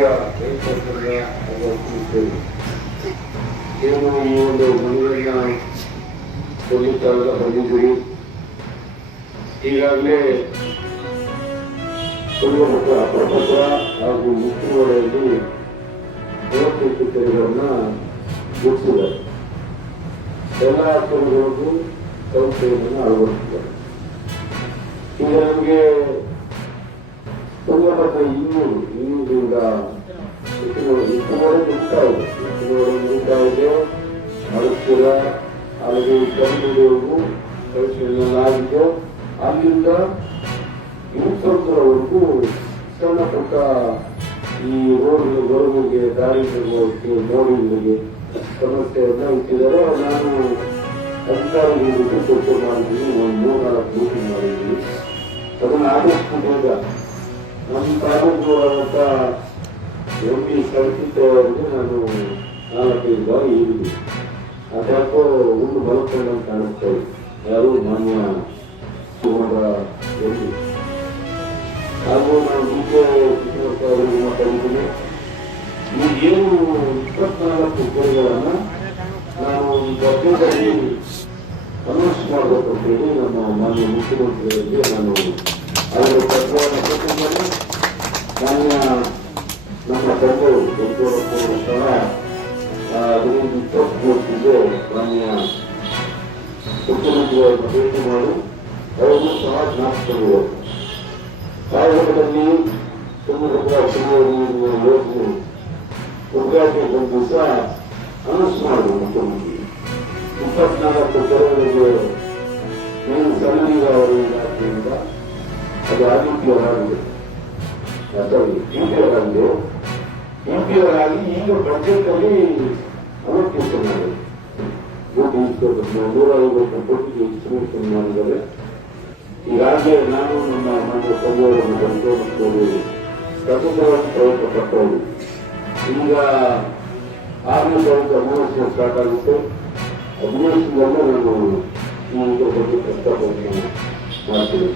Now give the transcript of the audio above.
ಹಿರಿಯ ರೈತರನ್ನ ಅನುಭವಿಸುತ್ತೇವೆ. ಏನು ಈ ಒಂದು ಮನವಿಯನ್ನ ಕೊಡಲಿಕ್ಕಾಗ ಬಂದಿದ್ದೀರಿ. ಈಗಾಗಲೇ ತುಂಗಭದ್ರಾ ಪ್ರಪತ್ರ ಹಾಗೂ ಮುಖ್ಯವಾಡೆಯಲ್ಲಿ 38 ಕೆರೆಗಳನ್ನ ಗುರುತಿಸಿದ್ದಾರೆ. ಎಲ್ಲ ಕೆರೆಗಳಿಗೂ ಸೌಕರ್ಯವನ್ನು ಅಳವಡಿಸಿದ್ದಾರೆ. ಈಗ ನಮಗೆ ತುಂಗಭದ್ರಾ ಇನ್ನೂರಿಂದ ಮುಗಿತಾ ಇದೆ. ಮರುಪುರ ಹಾಗೆ ಕಲ್ಲೂರಿವರೆಗೂ ಪರಿಶೀಲನೆಯಾಗಿದೆ. ಅಲ್ಲಿಂದ ಯುವಕರವರೆಗೂ ಸಣ್ಣ ಪುಟ್ಟ ಈ ರೋಡ್ಗಳಿಗೆ ದಾರಿ ಸಿಗುವಕ್ಕೆ ಮೋಡಿಗಳಿಗೆ ಸಮಸ್ಯೆಯನ್ನ ಇಟ್ಟಿದ್ದಾರೆ. ನಾನು ಅಧಿಕಾರಿಗಳಿಗೆ ಚರ್ಚೆ ಮಾಡಿದ್ದೀನಿ, ಒಂದು 3-4 ಮೀಟಿಂಗ್ ಮಾಡಿದ್ದೀನಿ. ಅದನ್ನು ಆದಷ್ಟು ಬೇಗ ನಮ್ಮ ತಾಲೂಕುಗಳಂತ MP ಕಳಿಸಿದ್ದವರಿಗೆ ನಾನು 4-5 ಬಾರಿ ಹೇಳಿದ್ದೀನಿ. ಅದ್ಯಾಕೋ ಒಂದು ಬಲಕೊಂಡಂಗೆ ಕಾಣಿಸ್ತೇವೆ. ಯಾರು ಮಾನ್ಯ ಶಿವಮೊಗ್ಗ MP ಹಾಗೂ ನಾನು DK ಅವರಿಗೆ ಮಾತಾಡಿದ್ದೀನಿ. ಈಗೇನು 24 ಕೆರೆಗಳನ್ನು ನಾನು ಈ ಬಜೆಟಲ್ಲಿ ಅನೌನ್ಸ್ ಮಾಡಬೇಕು ಅಂತೇಳಿ ನಮ್ಮ ಮಾನ್ಯ ಮುಖ್ಯಮಂತ್ರಿಗಳಿಗೆ ನಾನು ಅವರ ಪತ್ರವನ್ನು ಕೊಟ್ಟಿದ್ದೇನೆ. ಮಾನ್ಯ ನಮ್ಮ ತಂದೆಯವರು ಬೆಂಗಳೂರು ಸ್ಥಳ 15-20 ಮಾನ್ಯ ಮುಖ್ಯಮಂತ್ರಿಯವರನ್ನು ಭೇಟಿ ಮಾಡಿ ಅವರು ಸಹ ಜ್ಞಾಪಿಸಿಕೊಂಡಿದ್ದಾರೆ. ಕಾರ್ಯಕ್ರಮದಲ್ಲಿ ತುಂಗಭದ್ರಾ ಕುಡಿಯುವ ನೀರಿನ ಯೋಜನೆ ಉದ್ಘಾಟನೆ ಒಂದು ದಿವಸ ಅನೌನ್ಸ್ ಮಾಡಿದ್ರು ಮುಖ್ಯಮಂತ್ರಿ. 24 ಕೆರೆಗಳಿಗೆ ನೀರು ಸಣ್ಣೀರಾವರಿ ಇಲಾಖೆಯಿಂದ ಅದು ಆದಿತ್ಯವರಾಗಿದೆ. DPವರಾಗಿ ಈಗ ಬಜೆಟ್ ಅಲ್ಲಿ ಅಲೋಕೇಶನ್ ಮಾಡಿದೆ. 150 ಕೋಟಿಗೆ ಎಸ್ಟಿಮೇಷನ್ ಮಾಡಿದ್ದಾರೆ. ಈಗಾಗಲೇ ನಾನು ನಮ್ಮ ಮಾನ್ಯ ತಂದೆಯವರನ್ನು ಬಂದು ಸತತವಾಗಿ ಪ್ರಯತ್ನ ಪಟ್ಟವರು. ಈಗ 6ನೇ ತಾರೀಕು ಅಮಾವಾಸ್ಯೆ ಸ್ಟಾರ್ಟ್ ಆಗುತ್ತೆ. 15 ನಾನು ಈ ಬಗ್ಗೆ ಪ್ರಸ್ತಾಪವನ್ನು ಮಾಡ್ತೀನಿ.